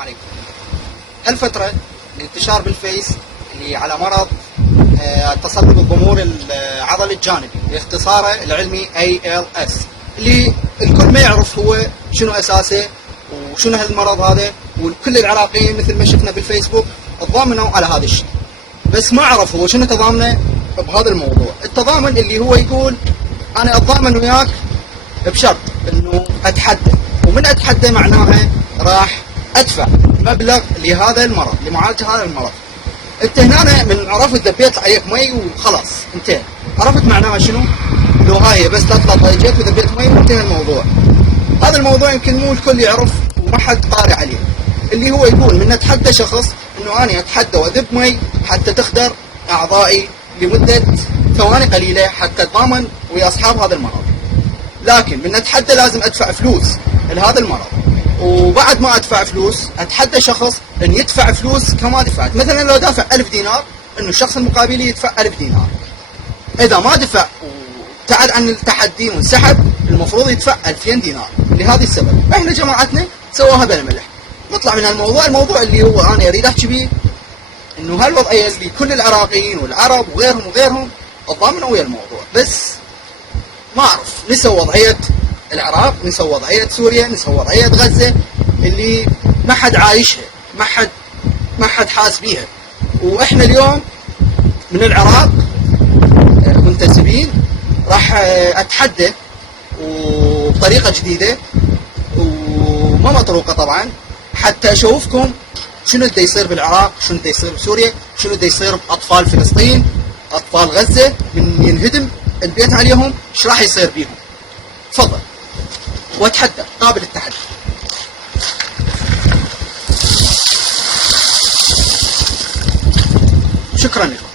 عليكم. هالفترة الانتشار بالفيس اللي على مرض تصلب الضمور العضلي الجانبي، باختصاره العلمي ALS، اللي الكل ما يعرف هو شنو اساسه وشنو هالمرض هذا، وكل العراقيين مثل ما شفنا بالفيسبوك تضامنوا على هذا الشيء، بس ما عرف هو شنو تضامنه بهذا الموضوع. التضامن اللي هو يقول انا اتضامن وياك بشرط انه اتحدى، ومن اتحدى معناها راح ادفع مبلغ لهذا المرض، لمعالجه هذا المرض. انت هنا من عرفت دبيت عليك مي وخلاص انتهى، عرفت معناها شنو؟ لو هاي بس تطلع جيت ودبيت مي وانتهى الموضوع. هذا الموضوع يمكن مو الكل يعرف وما حد قارئ عليه، اللي هو يقول من اتحدى شخص انه انا اتحدى واذب مي حتى تخدر اعضائي لمده ثواني قليله حتى اتضامن ويا اصحاب هذا المرض. لكن من اتحدى لازم ادفع فلوس لهذا المرض، وبعد ما ادفع فلوس اتحدى شخص ان يدفع فلوس كما دفعت. مثلا لو دافع 1000 دينار انه الشخص المقابل يدفع 1000 دينار. اذا ما دفع وابتعد عن التحدي وانسحب المفروض يدفع 2000 دينار. لهذا السبب احنا جماعتنا سواها بالملح. نطلع من هالموضوع، الموضوع اللي هو انا اريد احكي بيه انه هالوضعيه اللي كل العراقيين والعرب وغيرهم تضامنوا ويا الموضوع، بس ما اعرف نسوا وضعيه العراق، نسوا وضعيه سوريا، نسوا وضعيه غزه اللي ما حد عايشها، ما حد حاس بيها. واحنا اليوم من العراق منتسبين راح اتحدى وبطريقه جديده وما مطروقه طبعا، حتى اشوفكم شنو دا يصير بالعراق، شنو دا يصير بسوريا، شنو دا يصير باطفال فلسطين، اطفال غزه من ينهدم البيت عليهم، ايش راح يصير بيهم. تفضل واتحدى، قابل التحدي. شكرا لكم.